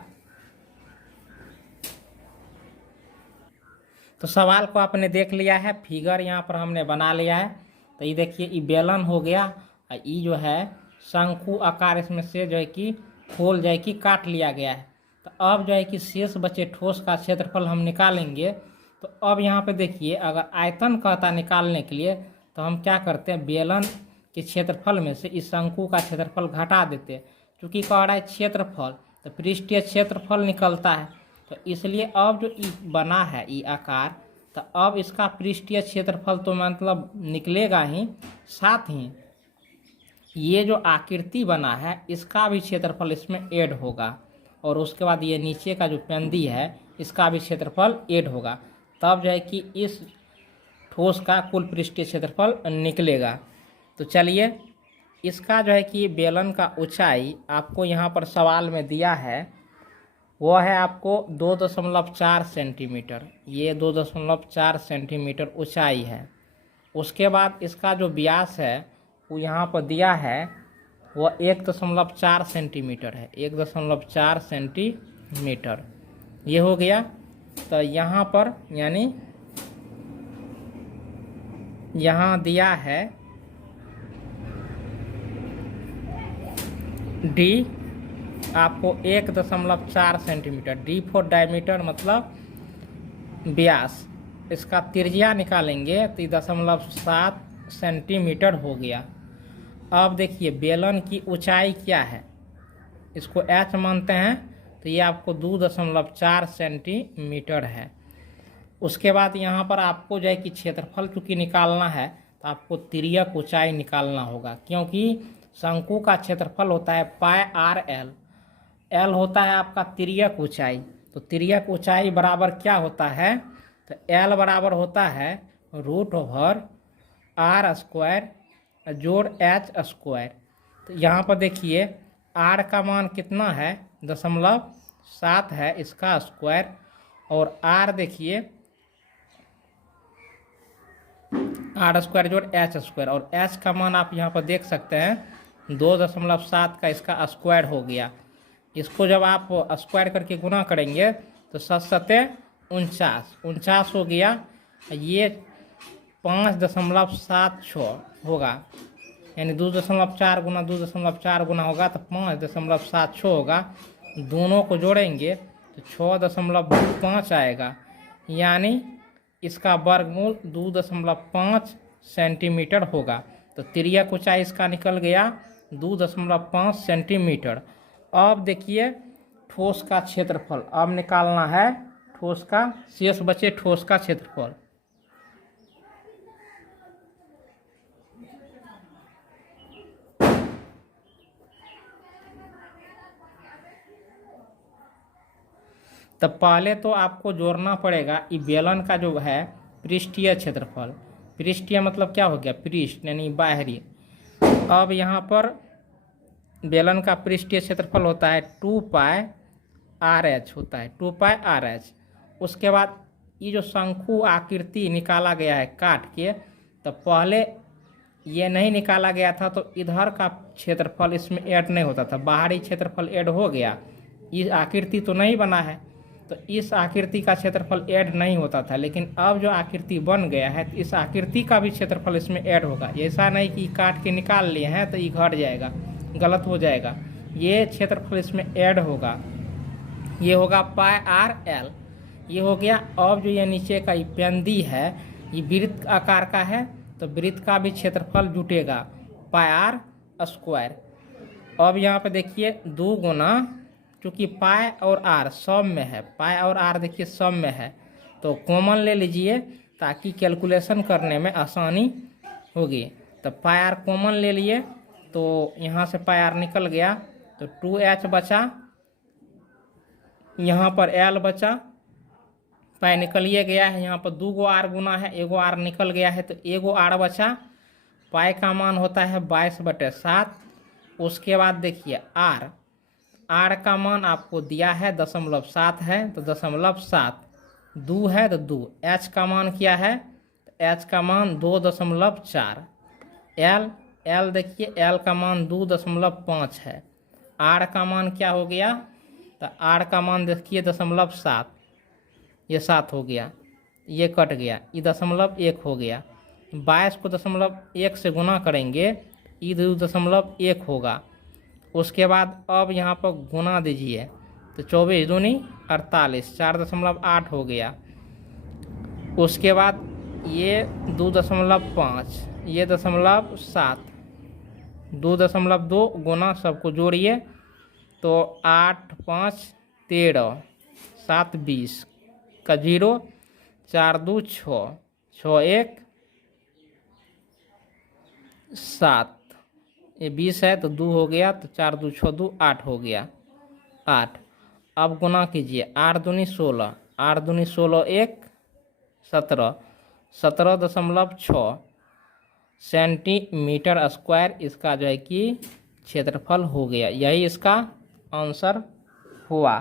तो सवाल को आपने देख लिया है, फिगर यहाँ पर हमने बना लिया है। तो ये देखिए ये बेलन हो गया, ये जो है शंकु आकार, इसमें से जो है कि खोल जो है कि काट लिया गया है। तो अब जो है कि शेष बचे ठोस का क्षेत्रफल हम निकालेंगे। तो अब यहाँ पे देखिए अगर आयतन कहता निकालने के लिए तो हम क्या करते हैं, बेलन के क्षेत्रफल में से इस शंकु का क्षेत्रफल घटा देते हैं, क्योंकि कह रहा है क्षेत्रफल तो पृष्ठीय क्षेत्रफल निकलता है। तो इसलिए अब जो बना है ये आकार, तो अब इसका पृष्ठीय क्षेत्रफल तो मतलब निकलेगा ही, साथ ही ये जो आकृति बना है इसका भी क्षेत्रफल इसमें ऐड होगा, और उसके बाद ये नीचे का जो पेंदी है इसका भी क्षेत्रफल ऐड होगा, तब जो है कि इस ठोस का कुल पृष्ठीय क्षेत्रफल निकलेगा। तो चलिए इसका जो है कि बेलन का ऊंचाई आपको यहाँ पर सवाल में दिया है, वो है आपको 2.4 सेंटीमीटर, ये 2.4 सेंटीमीटर ऊंचाई है। उसके बाद इसका जो व्यास है वो यहाँ पर दिया है, वो 1.4 सेंटीमीटर है, 1.4 सेंटीमीटर ये हो गया। तो यहाँ पर यानी यहाँ दिया है डी आपको 1.4 सेंटीमीटर, डी फॉर डायमीटर मतलब व्यास, इसका त्रिज्या निकालेंगे तो 0.7 सेंटीमीटर हो गया। अब देखिए बेलन की ऊंचाई क्या है, इसको h मानते हैं, तो ये आपको 2.4 सेंटीमीटर है। उसके बाद यहाँ पर आपको जो है कि क्षेत्रफल चूँकि निकालना है तो आपको तिर्यक ऊंचाई निकालना होगा, क्योंकि शंकु का क्षेत्रफल होता है पाई आर एल। एल होता है आपका तिर्यक ऊंचाई। तो तिर्यक ऊंचाई बराबर क्या होता है, तो एल बराबर होता है √r² जोड़ h²। तो यहाँ पर देखिए r का मान कितना है 0.7 है, इसका स्क्वायर, और r देखिए r² जोड़ h², और h का मान आप यहाँ पर देख सकते हैं 2.7 का इसका स्क्वायर हो गया। इसको जब आप स्क्वायर करके गुना करेंगे तो 7×7 49 हो गया। ये 5.76 होगा, यानी 2.4 गुना 2.4 गुना होगा तो 5.76 होगा। दोनों को जोड़ेंगे तो 6.25 आएगा, यानी इसका वर्गमूल 2.5 सेंटीमीटर होगा। तो तिर्यक ऊंचाई इसका निकल गया 2.5 सेंटीमीटर। अब देखिए ठोस का क्षेत्रफल अब निकालना है, ठोस का शेष बचे ठोस का क्षेत्रफल। तब पहले तो आपको जोड़ना पड़ेगा ये बेलन का जो है पृष्ठीय क्षेत्रफल। पृष्ठीय मतलब क्या हो गया, पृष्ठ यानी बाहरी। अब यहाँ पर बेलन का पृष्ठीय क्षेत्रफल होता है 2πRh होता है, 2πRh। उसके बाद ये जो शंकु आकृति निकाला गया है काट के, तो पहले ये नहीं निकाला गया था तो इधर का क्षेत्रफल इसमें ऐड नहीं होता था, बाहरी क्षेत्रफल ऐड हो गया। ये आकृति तो नहीं बना है तो इस आकृति का क्षेत्रफल ऐड नहीं होता था, लेकिन अब जो आकृति बन गया है तो इस आकृति का भी क्षेत्रफल इसमें ऐड होगा। ऐसा नहीं कि काट के निकाल लिए हैं तो ये घट जाएगा, गलत हो जाएगा। ये क्षेत्रफल इसमें ऐड होगा, ये होगा πRl, ये हो गया। अब जो ये नीचे का पेंदी है ये वृत्त आकार का है तो वृत्त का भी क्षेत्रफल जुटेगा πr²। अब यहाँ पे देखिए 2 गुना, चूँकि पाई और आर सब में है, पाई और आर देखिए सब में है, तो कॉमन ले लीजिए ताकि कैलकुलेशन करने में आसानी होगी। तो पाई आर कॉमन ले लिए तो यहाँ से पाई आर निकल गया तो 2h बचा, यहाँ पर l बचा, पाई निकलिए गया है, यहाँ पर 2 गो आर गुना है, 1 गो आर निकल गया है तो 1 गो आर बचा। पाई का मान होता है 22/7। उसके बाद देखिए आर का मान आपको दिया है 0.7 है तो 0.7, 2 है तो 2। एच का मान क्या है, एच का मान 2.4। एल देखिए एल का मान 2.5 है। आर का मान क्या हो गया, तो आर का मान देखिए 0.7, ये 7 हो गया, ये कट गया, ये 0.1 हो गया। 22 को 0.1 से गुना करेंगे ये 2.1 होगा। उसके बाद अब यहाँ पर गुना दीजिए तो 24 दूनी 48, 4.8 हो गया। उसके बाद ये 2.5, ये 0.7, 2.2 गुना सबको जोड़िए तो 8 5 13, 7 20 का 0, 4 2 6, 6 1 7, ये 20 है तो 2 हो गया तो 4 2 6 2 8 हो गया, 8। अब गुना कीजिए 8 दूनी 16, 8 दूनी 16 1 17, 17.6 सेंटीमीटर स्क्वायर इसका जो है कि क्षेत्रफल हो गया। यही इसका आंसर हुआ।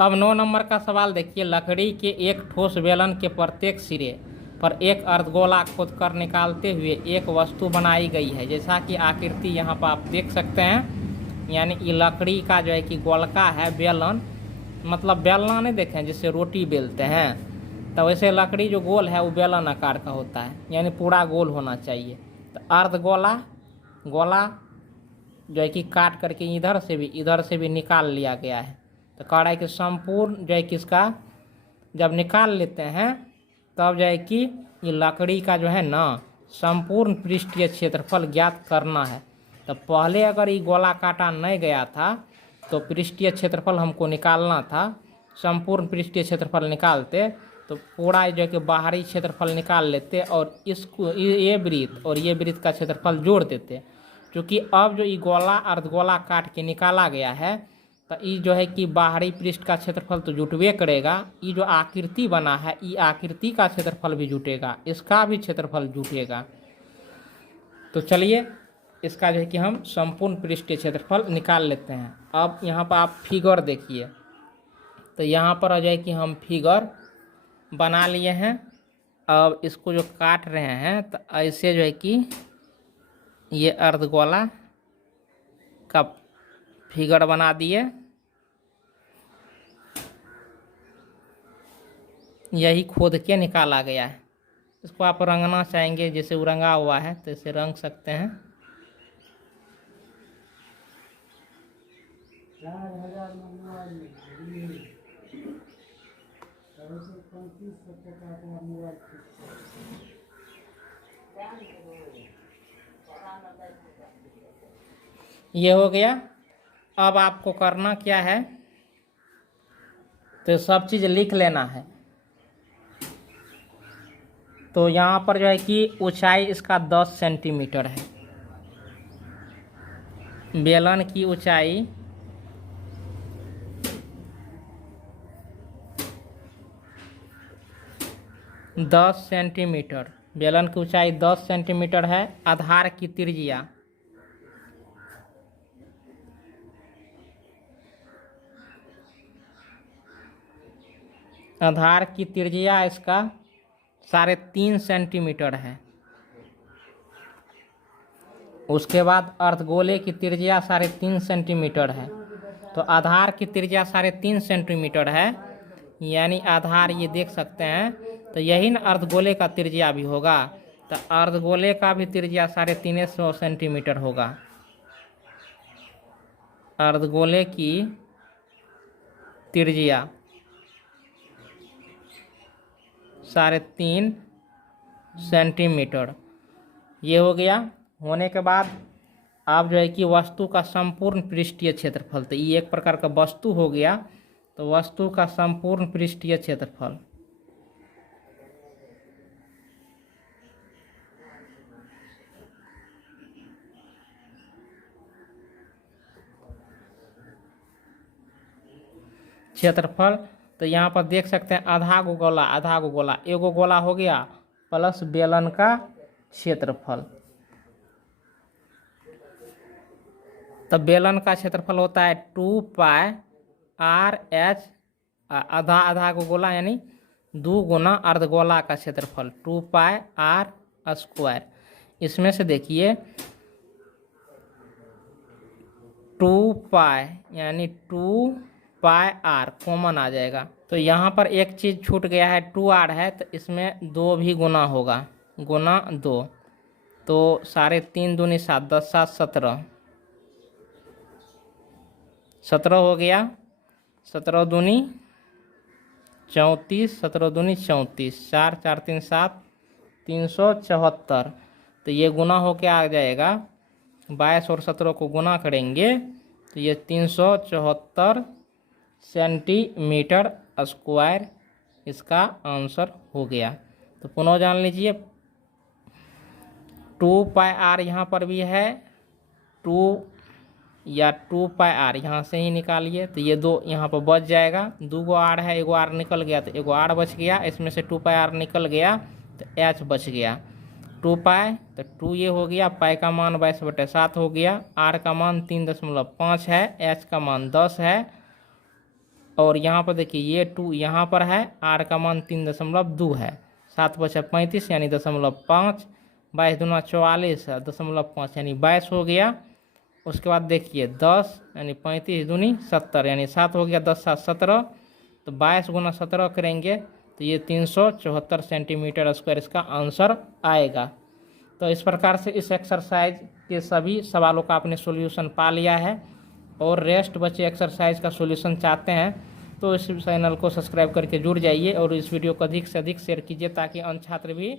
अब 9 नंबर का सवाल देखिए, लकड़ी के एक ठोस बेलन के प्रत्येक सिरे पर एक अर्धगोला खोदकर निकालते हुए एक वस्तु बनाई गई है। जैसा कि आकृति यहाँ पर आप देख सकते हैं, यानी ये लकड़ी का जो है कि गोलका है बेलन, मतलब बेलना नहीं देखें जिससे रोटी बेलते हैं, तो वैसे लकड़ी जो गोल है वो बेलन आकार का होता है, यानी पूरा गोल होना चाहिए। तो अर्धगोला गोला जो है कि काट करके इधर से भी निकाल लिया गया है। तो कह रहा है कि संपूर्ण जो है कि इसका जब निकाल लेते हैं तब जो है कि ये लकड़ी का जो है ना संपूर्ण पृष्ठीय क्षेत्रफल ज्ञात करना है। तो पहले अगर ये गोला काटा नहीं गया था तो पृष्ठीय क्षेत्रफल हमको निकालना था, संपूर्ण पृष्ठीय क्षेत्रफल निकालते तो पूरा जो कि बाहरी क्षेत्रफल निकाल लेते और इसको ये वृत्त और ये वृत्त का क्षेत्रफल जोड़ देते। क्योंकि अब जो ये गोला अर्धगोला काट के निकाला गया है तो ये जो है कि बाहरी पृष्ठ का क्षेत्रफल तो जुटवे करेगा, ये जो आकृति बना है ये आकृति का क्षेत्रफल भी जुटेगा, इसका भी क्षेत्रफल जुटेगा। तो चलिए इसका जो है कि हम संपूर्ण पृष्ठीय क्षेत्रफल निकाल लेते हैं। अब यहाँ पर आप फिगर देखिए, तो यहाँ पर आ जाए कि हम फिगर बना लिए हैं। अब इसको जो काट रहे हैं तो ऐसे जो है कि ये अर्धगोला का फिगर बना दिए। यही खोद के निकाला गया है। इसको आप रंगना चाहेंगे, जैसे वो रंगा हुआ है तो इसे रंग सकते हैं। ये हो गया। अब आपको करना क्या है, तो सब चीज़ लिख लेना है। तो यहाँ पर जो है कि ऊंचाई इसका 10 सेंटीमीटर है। बेलन की ऊंचाई 10 सेंटीमीटर, बेलन की ऊंचाई 10 सेंटीमीटर है। आधार की त्रिज्या इसका 3.5 सेंटीमीटर है। उसके बाद अर्धगोले की त्रिज्या 3.5 सेंटीमीटर है। तो आधार की त्रिज्या 3.5 सेंटीमीटर है, यानी आधार ये देख सकते हैं। तो यही न अर्धगोले का त्रिज्या भी होगा, तो अर्धगोले का भी त्रिज्या 350 सेंटीमीटर होगा। अर्धगोले की त्रिज्या 3.5 सेंटीमीटर। ये हो गया। होने के बाद आप जो है कि वस्तु का संपूर्ण पृष्ठीय क्षेत्रफल, तो ये एक प्रकार का वस्तु हो गया, तो वस्तु का संपूर्ण पृष्ठीय क्षेत्रफल तो यहाँ पर देख सकते हैं आधा गो गोला, एगो गोला हो गया प्लस बेलन का क्षेत्रफल। तो बेलन का क्षेत्रफल होता है 2 पाई आर एच, आधा गो गोला यानी 2 गुना अर्धगोला का क्षेत्रफल 2 पाई आर स्क्वायर। इसमें से देखिए 2 पाई यानी 2 पाई आर कॉमन आ जाएगा। तो यहाँ पर एक चीज़ छूट गया है, 2r है तो इसमें 2 भी गुना होगा, गुना 2। तो 3.5 दूनी 7, 10 7 17, 17 हो गया। 17 दूनी 34, 17 दूनी 34, 4 4 3 7, 374। तो ये गुना होके आ जाएगा, 22 और 17 को गुना करेंगे तो ये 374 सेंटीमीटर स्क्वायर इसका आंसर हो गया। तो पुनः जान लीजिए 2 पाई आर यहाँ पर भी है, 2 या 2 पाई आर यहाँ से ही निकालिए। तो ये 2 यहाँ पर बच जाएगा, 2 गो आर है, एगो आर निकल गया तो एगो आर बच गया। इसमें से 2 पाई आर निकल गया तो एच बच गया। 2 पाई तो 2 ये हो गया, पाई का मान 22/7 हो गया, आर का मान 3.5 है, एच का मान 10 है। और यहाँ पर देखिए ये 2 यहाँ पर है, आर का मान 3.2 है, 7 बचा 35 यानी 0.5, 22 दूना 44 है, 0.5 यानी 22 हो गया। उसके बाद देखिए 10 यानी 35 दूनी 70 यानी 7 हो गया, 10 7 17। तो 22 गुना 17 करेंगे तो ये 374 सेंटीमीटर स्क्वायर इसका आंसर आएगा। तो इस प्रकार से इस एक्सरसाइज के सभी सवालों का आपने सॉल्यूशन पा लिया है। और रेस्ट बचे एक्सरसाइज का सॉल्यूशन चाहते हैं तो इस चैनल को सब्सक्राइब करके जुड़ जाइए और इस वीडियो को अधिक से अधिक शेयर कीजिए ताकि अन्य छात्र भी